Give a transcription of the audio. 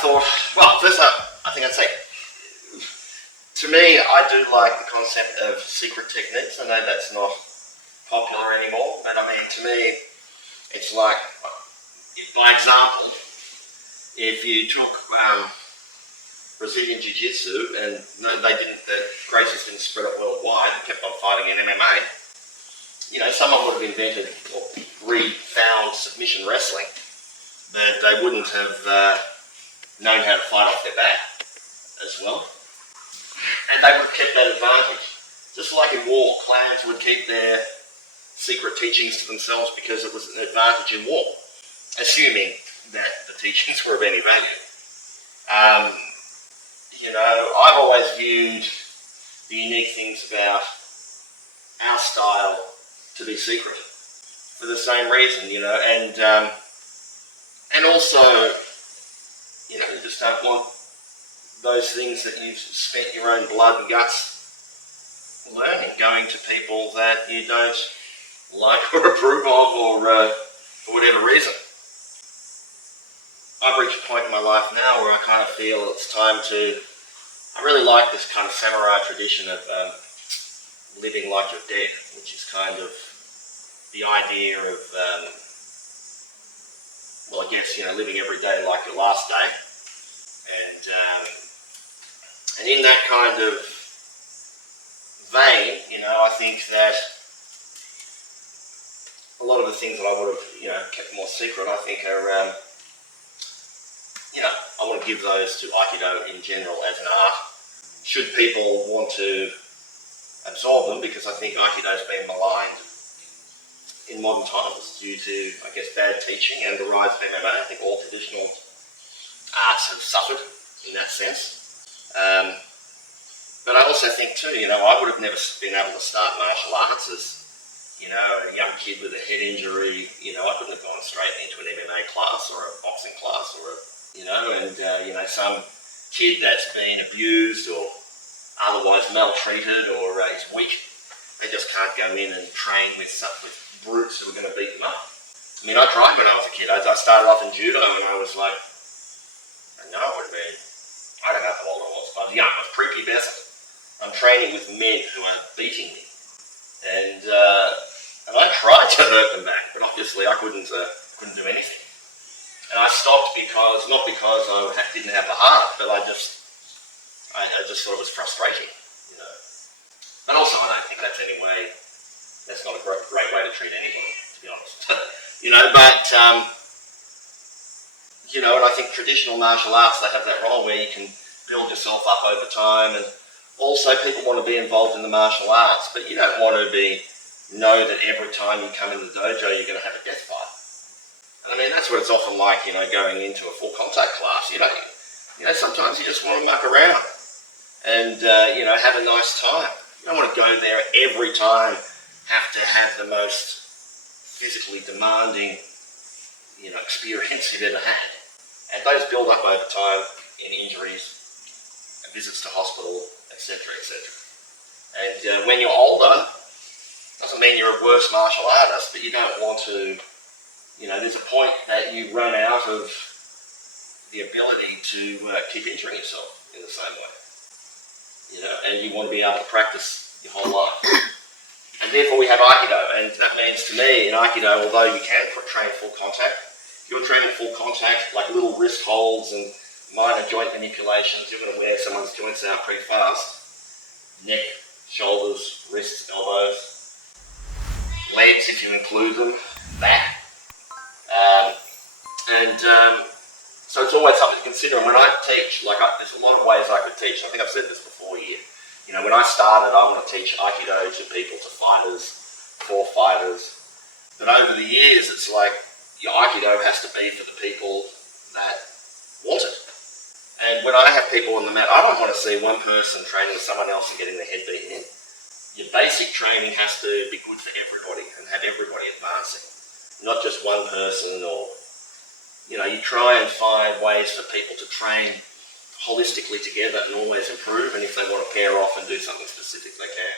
thought, well, first up, I think I'd say, to me, I do like the concept of secret techniques. I know that's not popular anymore, but I mean, to me, it's like, by example, if you took Brazilian Jiu-Jitsu and the Gracies didn't spread it worldwide and kept on fighting in MMA, someone would have invented or re-found submission wrestling, but they wouldn't have known how to fight off their back as well. And they would have kept that advantage. Just like in war, clans would keep their secret teachings to themselves because it was an advantage in war, assuming that the teachings were of any value. I've always viewed the unique things about our style to be secret for the same reason, and also, you just don't want those things that you've spent your own blood and guts learning, going to people that you don't like or approve of, or for whatever reason. I've reached a point in my life now where I kind of feel it's time I really like this kind of samurai tradition of living like you're dead, which is kind of the idea of, living every day like your last day. And in that kind of vein, I think that a lot of the things that I would have, kept more secret, I think are, I want to give those to Aikido in general as an art. Should people want to absorb them, because I think Aikido's been maligned in modern times due to, bad teaching and the rise of MMA. I think all traditional arts have suffered in that sense. But I also think too, I would have never been able to start martial arts as, a young kid with a head injury. I couldn't have gone straight into an MMA class or a boxing class or some kid that's been abused or otherwise maltreated or is weak. They just can't go in and train with brutes who are going to beat them up. I mean, I tried when I was a kid. I started off in judo and I was like, I don't know, it would have been, I don't know how old I was, but I was young. I was prepubescent. I'm training with men who are beating me. And I tried to hurt them back, but obviously I couldn't do anything. And I stopped not because I didn't have the heart, but I just thought it was frustrating, And also I don't think that's not a great way to treat anybody, to be honest. And I think traditional martial arts, they have that role where you can build yourself up over time, and also people want to be involved in the martial arts, but you don't want to know that every time you come in the dojo you're going to have a death fight. And I mean, that's what it's often like, going into a full contact class. Sometimes you just want to muck around and, have a nice time. You don't want to go there every time, have to have the most physically demanding, experience you've ever had. And those build up over time in injuries, visits to hospital, etc., etc. And when you're older, doesn't mean you're a worse martial artist, but you don't want to, there's a point that you run out of the ability to keep injuring yourself in the same way. And you want to be able to practice your whole life. And therefore we have Aikido, and that means to me in Aikido, although you can train full contact, if you're training full contact, like little wrist holds and minor joint manipulations, you're going to wear someone's joints out pretty fast. Neck, shoulders, wrists, elbows, legs if you include them, back. So it's always something to consider. And when I teach, there's a lot of ways I could teach. I think I've said this before here. When I started, I want to teach Aikido to people, to fighters, for fighters. But over the years, it's like your Aikido has to be for the people that want it. And when I have people on the mat, I don't want to see one person training with someone else and getting their head beaten in. Your basic training has to be good for everybody and have everybody advancing. Not just one person, or, you try and find ways for people to train holistically together and always improve, and if they want to pair off and do something specific, they can.